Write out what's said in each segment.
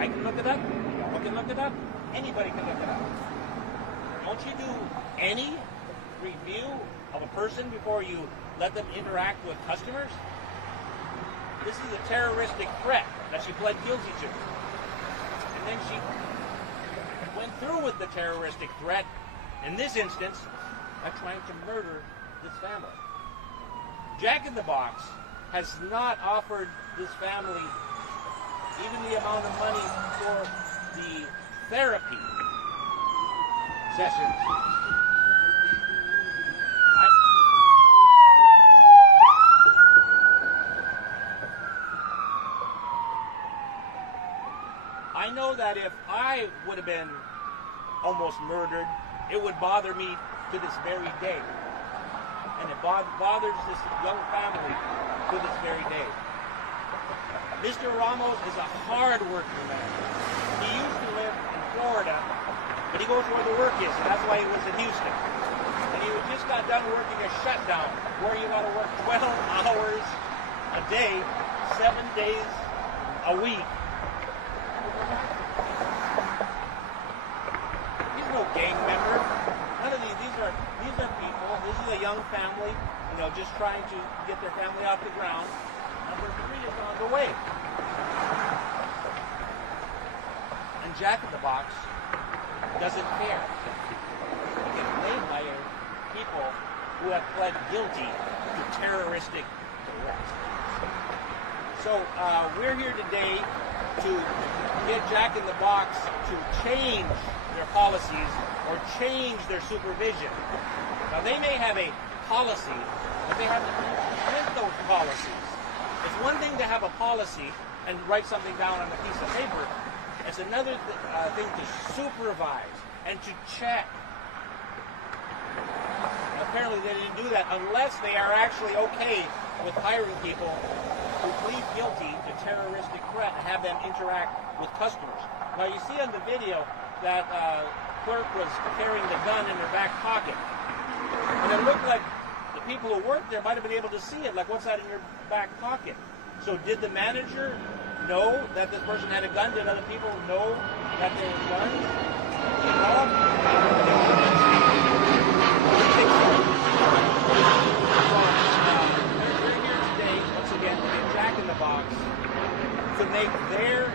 I can look it up. You can look it up. Anybody can look it up. Don't you do any review of a person before you let them interact with customers? This is a terroristic threat that she pled guilty to. And then she went through with the terroristic threat, in this instance, by trying to murder this family. Jack in the Box has not offered this family even the amount of money for the therapy sessions. I know that if I would have been almost murdered, it would bother me to this very day. And it bothers this young family to this very day. Mr. Ramos is a hard-working man. He used to live in Florida, but he goes where the work is, and that's why he was in Houston. And he just got done working a shutdown, where you got to work 12 hours a day, 7 days a week. He's no gang member. None of these are people. This is a young family, just trying to get their family off the ground. Number 3 is on the way. And Jack in the Box doesn't care. He gets blamed by people who have pled guilty to terroristic arrest. So we're here today to get Jack in the Box to change their policies or change their supervision. Now they may have a policy, but they have to implement those policies. It's one thing to have a policy and write something down on a piece of paper. It's another thing to supervise and to check. And apparently they didn't do that unless they are actually okay with hiring people who plead guilty to terroristic threat and have them interact with customers. Now you see on the video that clerk was carrying the gun in their back pocket. And it looked like the people who worked there might have been able to see it, like what's that in your back pocket? So did the manager know that this person had a gun? Did other people know that there were guns involved? We're here today, once again, to get Jack in the Box to make their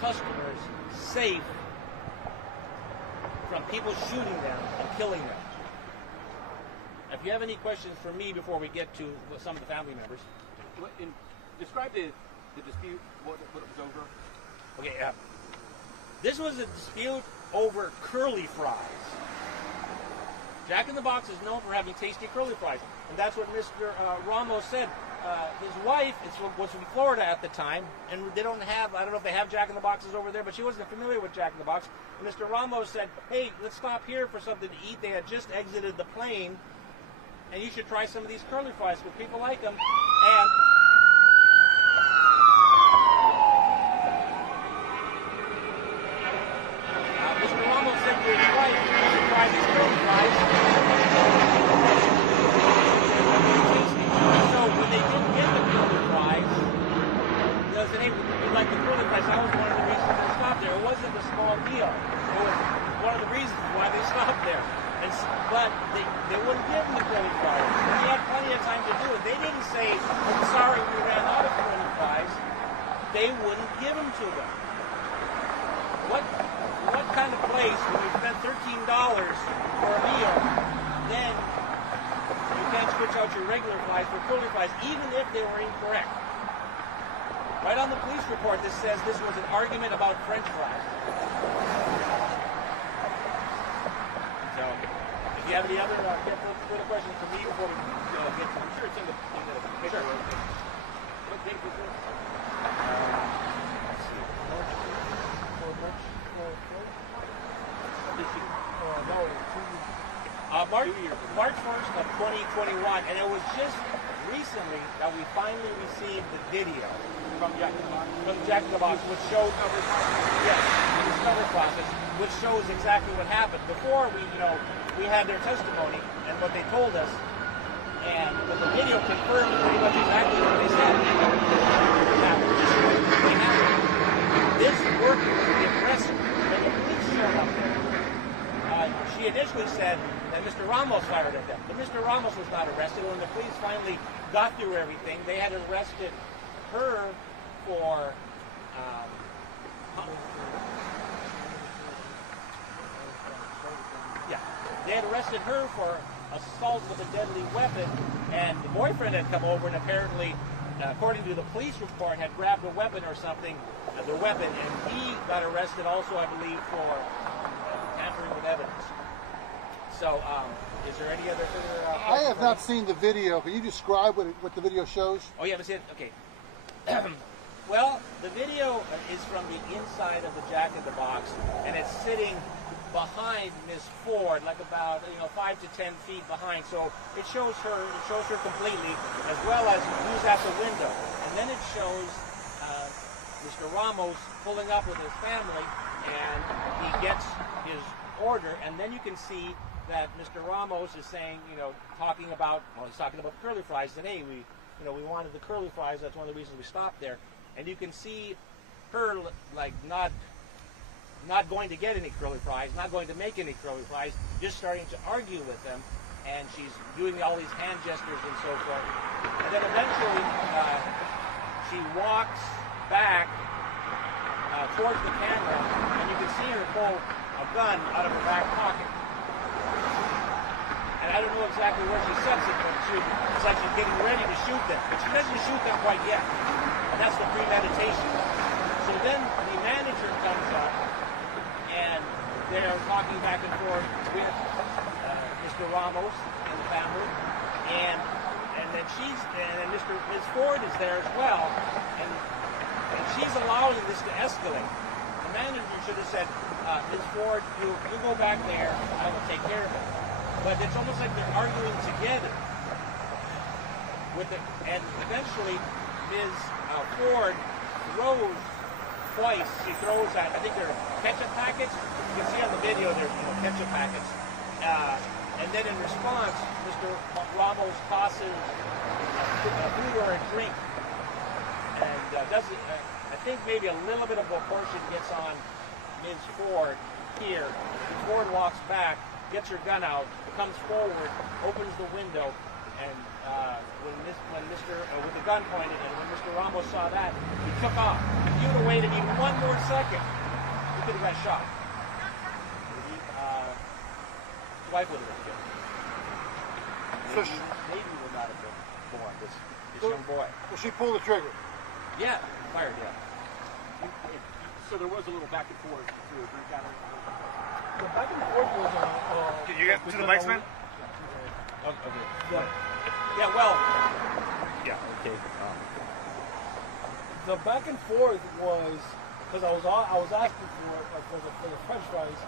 customers safe from people shooting them and killing them. If you have any questions for me before we get to some of the family members. Describe the dispute, what it was over. Okay, this was a dispute over curly fries. Jack in the Box is known for having tasty curly fries. And that's what Mr. Ramos said. His wife was from Florida at the time, and they don't have, I don't know if they have Jack in the Boxes over there, but she wasn't familiar with Jack in the Box. And Mr. Ramos said, hey, let's stop here for something to eat. They had just exited the plane, and you should try some of these curly fries because people like them. And Mr. Ramos said to his wife, you should try these curly fries. So when they didn't get the curly fries, they said, hey, we like the curly fries. That was one of the reasons they stopped there. It wasn't a small deal. It was one of the reasons why they stopped there. But they wouldn't give him the curly fries. He had plenty of time to do it. They didn't say, I'm sorry, we ran out of curly fries. They wouldn't give them to them. What kind of place, when you spend $13 for a meal, then you can't switch out your regular fries for curly fries, even if they were incorrect? Right on the police report, this says this was an argument about French fries. So, if you have any other further questions for me before we get to... I'm sure it's in the picture. Sure. What date was this? Let's see. March 1st of 2021, and it was just recently that we finally received the video from Jack in the Box, which shows the discovery process, which shows exactly what happened. Before we had their testimony and what they told us, and the video confirmed pretty much exactly what they said. Now, this work initially said that Mr. Ramos fired at them. But Mr. Ramos was not arrested. When the police finally got through everything, they had arrested her for they had arrested her for assault with a deadly weapon, and the boyfriend had come over and apparently, according to the police report, had grabbed a weapon or something, the weapon, and he got arrested also, I believe, for tampering with evidence. So, is there any other further? I have not seen the video. Can you describe what the video shows? Oh, you haven't seen it? Okay. Well, the video is from the inside of the Jack in the Box, and it's sitting behind Miss Ford, like about 5 to 10 feet behind. So it shows her completely, as well as who's at the window, and then it shows Mr. Ramos pulling up with his family, and he gets his order, and then you can see that Mr. Ramos is saying, talking about curly fries. And hey, we wanted the curly fries. That's one of the reasons we stopped there. And you can see her like not going to get any curly fries, not going to make any curly fries, just starting to argue with them, and she's doing all these hand gestures and so forth. And then eventually she walks back towards the camera, and you can see her pull a gun out of her back pocket. And I don't know exactly where she sets it, but it's like she's getting ready to shoot them. But she doesn't shoot them quite yet. And that's the premeditation. So then the manager comes up, and they're talking back and forth with Mr. Ramos and the family, and then Ms. Ford is there as well, and she's allowing this to escalate. The manager should have said, Ms. Ford, you go back there, I will take care of it. But it's almost like they're arguing together and eventually Ms. Ford throws twice. She throws at, I think they're ketchup packets. You can see on the video they're ketchup packets. And then in response, Mr. Ramos tosses a food or a drink, and I think maybe a little bit of a portion gets on Ms. Ford here. Ms. Ford walks back, gets her gun out, comes forward, opens the window, and with the gun pointed, and when Mr. Ramos saw that, he took off. If he would have waited even one more second, he could have got shot. His wife would have been killed. Maybe would not have been born, this young boy. Well, she pulled the trigger. Yeah, fired, yeah. So there was a little back and forth through a drink counter. The back and forth was Can you get to the mics, man? Okay. Yeah, well. Yeah, okay. The back and forth was because I was asking for the French fries,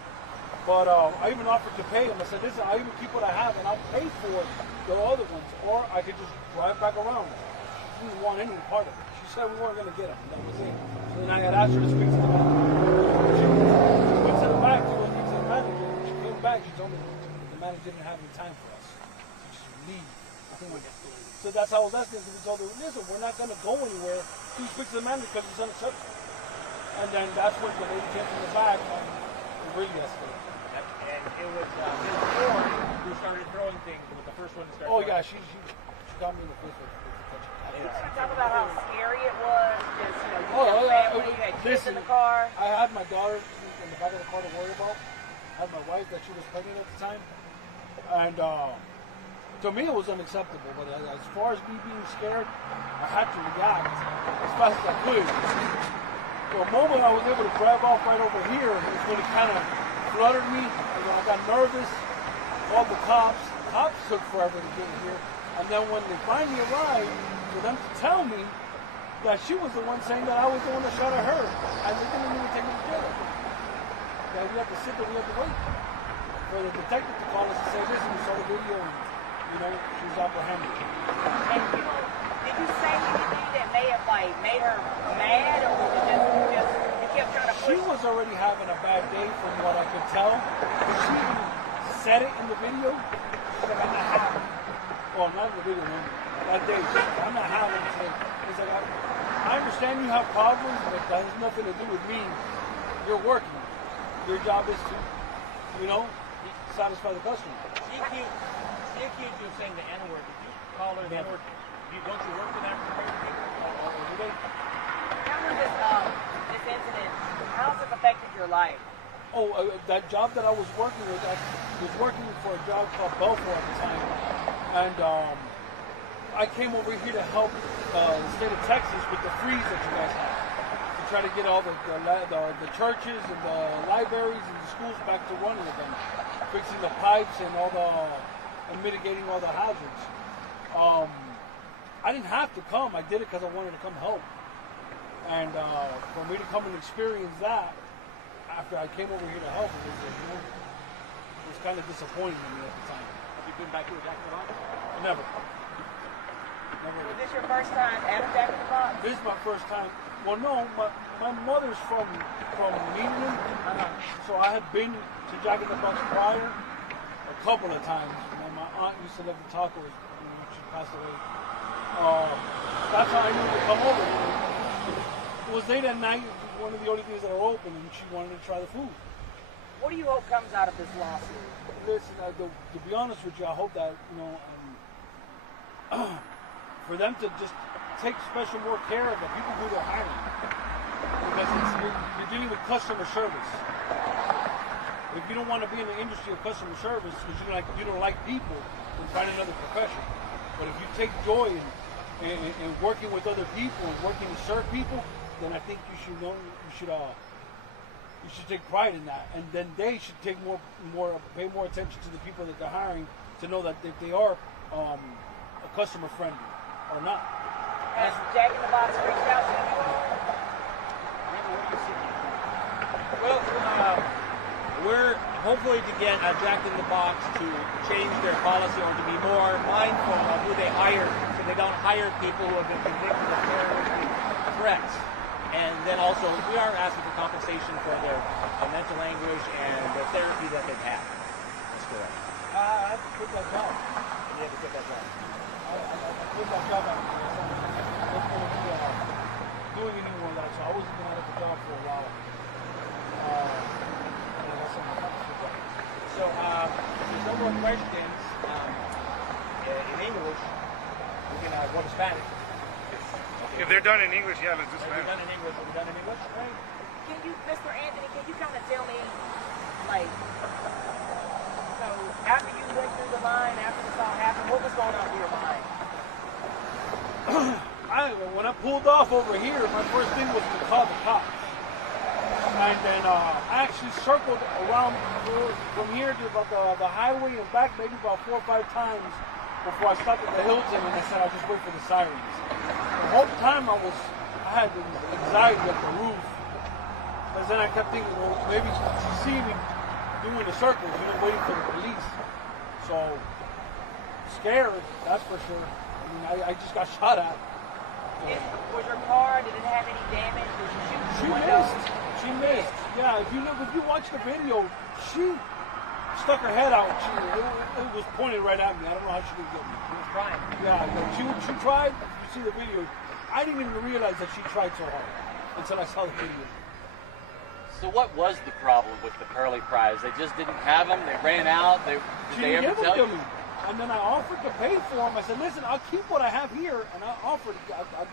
but I even offered to pay him. I said, "Listen, I even keep what I have, and I'll pay for the other ones, or I could just drive back around." She didn't want any part of it. She said we weren't going to get them. That was it. So then I had asked her to speak to the manager. She went to the back to go speak to the manager. When she came back, she told me the manager didn't have any time for us. So she should leave. So that's how I was asking. We told her, "Listen, we're not going to go anywhere. Please speak to the manager because it's unacceptable." And then that's when the lady came from the back and it really escalated. And it was Ms. Ford who started throwing things with the first one to start. Oh throwing. yeah, she got me in the face with the ketchup. Talk about how scary it was. Just, you had family, you had kids in the car. I had my daughter in the back of the car to worry about. I had my wife that she was pregnant at the time. And to me it was unacceptable. But as far as me being scared, I had to react as fast as I could. For a moment I was able to drive off right over here. It's when it kind of fluttered me. I got nervous. Called the cops. Cops took forever to get here. And then when they finally arrived, for them to tell me that she was the one saying that I was the one that shot at her, and they didn't even take me to jail. That we had to sit there, we had to wait for the detective to call us and say, "Listen, we saw the video, and she was apprehended." And did you say anything that may have made her mad, or was it just you kept trying to push? She was already having a bad day from what I could tell. She said it in the video. She's like, "I'm not having it." Well, not in the video, man. That day, I'm not having it. It's like, I understand you have problems, but that has nothing to do with me. You're working. Your job is to, satisfy the customer. She accused you of saying the N-word. Did you call her the N-word? Don't you work with African people? Or do they? Tell me this incident. How's it affected your life? Oh, that job that I was working with, I was working for a job called Belfour at the time, and I came over here to help the state of Texas with the freeze that you guys have, to try to get all the churches and the libraries and the schools back to running again, fixing the pipes and and mitigating all the hazards. I didn't have to come. I did it because I wanted to come help. And for me to come and experience that after I came over here to help, it was kind of disappointing to me at the time. Have you been back to a Jack in the Box? Never. Was this your first time at a Jack in the Box? This is my first time. Well, no, my mother's from England, so I had been to Jack in the Box prior a couple of times. My aunt used to love the tacos when she passed away. That's how I knew to come over. It was late at night, one of the only things that are open, and she wanted to try the food. What do you hope comes out of this lawsuit? Listen, to be honest with you, I hope that, for them to just take special more care of the people who they're hiring. Because you're dealing with customer service. If you don't want to be in the industry of customer service because you don't like people, then find another profession. But if you take joy in working with other people and working to serve people, then I think you should take pride in that, and then they should pay more attention to the people that they're hiring to know that if they are a customer friendly or not. Has Jack in the Box reached out to you all? Well, we're hopefully to get Jack in the Box to change their policy or to be more mindful of who they hire, so they don't hire people who have been convicted of terroristic threats. And then also, we are asking for compensation for their mental anguish and the therapy that they've had. That's correct. I have to quit that job. You have to get that done. I quit that job out there. I was going to be doing any more of that, so I wasn't going to have a job for a while. So, if there's no more questions in English, we can go to Spanish. If they're done in English, yeah, let's do Are we Spanish. done in English? Are we done in English? Right? Can you, Mr. Anthony, can you kind of tell me, like, so after you went through the line, after this all happened, what was going on through your mind? When I pulled off over here, my first thing was to call the cops. And then I actually circled around from here to about the highway and back maybe about 4 or 5 times before I stopped at the Hilton, and I said I'll just wait for the sirens. The whole time I had anxiety at the roof. Because then I kept thinking, well, maybe she see me doing the circles, waiting for the police. So, scared, that's for sure. I mean, I just got shot at. Was your car, did it have any damage? Did you shoot She the windows? missed. She missed. Yeah, if you watch the video, she stuck her head out. It was pointed right at me. I don't know how she didn't get me. She was trying. Yeah, she tried. You see the video. I didn't even realize that she tried so hard until I saw the video. So what was the problem with the curly fries? They just didn't have them? They ran out? Did She they didn't ever give tell them you? to me. And then I offered to pay for them. I said, listen, I'll keep what I have here, and I offered,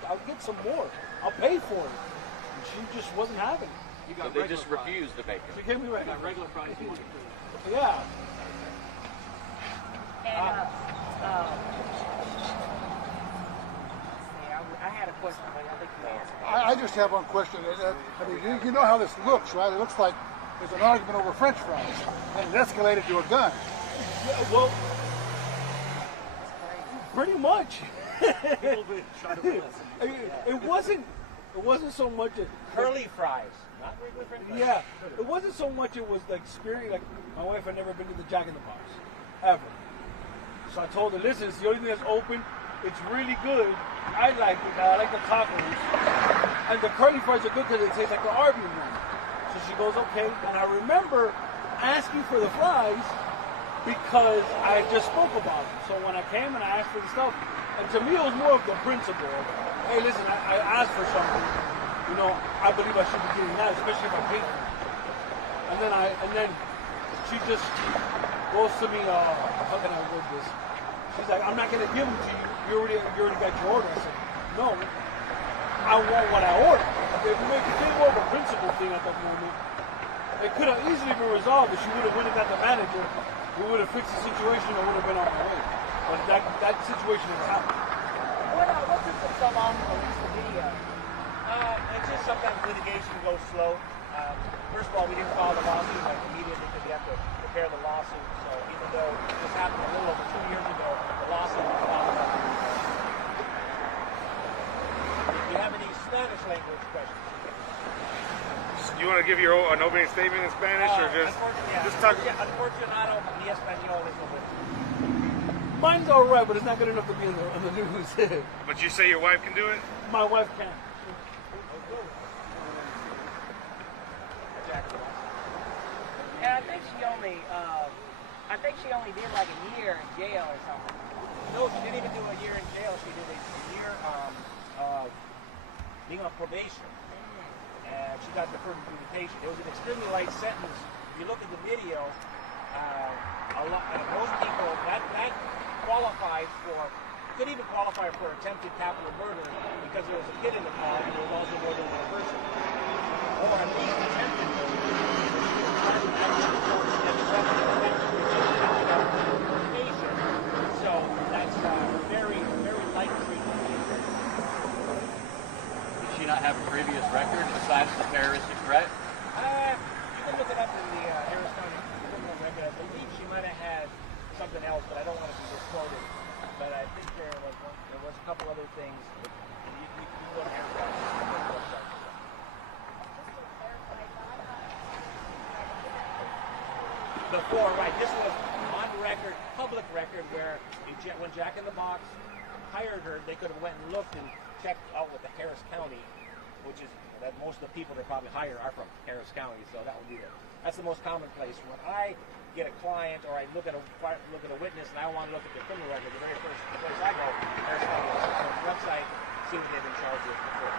I'll get some more. I'll pay for it. And she just wasn't having it. You So got they regular just fries. refused the bacon. She gave me right. You got regular fries. You want it. Yeah. And, I had a question, but I think you answered. I just have one question. I mean, you know how this looks, right? It looks like there's an argument over French fries, and it escalated to a gun. Yeah, well, pretty much. People would try to win us. It wasn't so much Curly fries, not regular French fries. yeah, it wasn't so much it was the experience. Like, my wife had never been to the Jack in the Box, ever. So I told her, listen, it's the only thing that's open. It's really good. I like it. I like the tacos. And the curly fries are good because it tastes like the Arby's one. So she goes, okay. And I remember asking for the fries because I just spoke about it. So when I came and I asked for the stuff, and to me it was more of the principle of, hey, listen, I asked for something. I believe I should be getting that, especially if I pay for it. And then she just goes to me, how can I word this? She's like, I'm not going to give them to you. You already got your order. I said, no, I want what I ordered. If we make it more of a principle thing at that moment, it could have easily been resolved if she would have went and got the manager. We would have fixed the situation and would have been on our way. But that situation never happened. What took them so long to release the video? It's just sometimes litigation goes slow. First of all, we didn't file the lawsuit like immediately because you have to prepare the lawsuit. So even though this happened a little over 2 years ago, the lawsuit was filed up. If you have any Spanish language questions. You want to give an opening statement in Spanish, or just talk? Unfortunado, mi español is over. Mine's all right, but it's not good enough to be on the news. But you say your wife can do it? My wife can. And I think she only did like a year in jail or something. No, she didn't even do a year in jail. She did a year being on probation. And she got deferred adjudication. It was an extremely light sentence. If you look at the video, most people, that qualifies for, could even qualify for attempted capital murder because there was a kid in the car and there was also more than one person. Or at least attempted murder. So that's very, very light treatment. Did she not have a previous record besides the terroristic threat? You can look it up in the Harris County criminal record. I believe she might have had something else, but I don't want to be misquoted. But I think there was a couple other things. You can go to Harris County website. Before, right, this was on record, public record, where when Jack in the Box hired her, they could have went and looked and checked out with the Harris County, which is that most of the people they probably hire are from Harris County, so that would be that's the most common place. When I get a client or I look at a witness and I want to look at their criminal record, the very first place I go, Harris County website, see what they've been charged with before.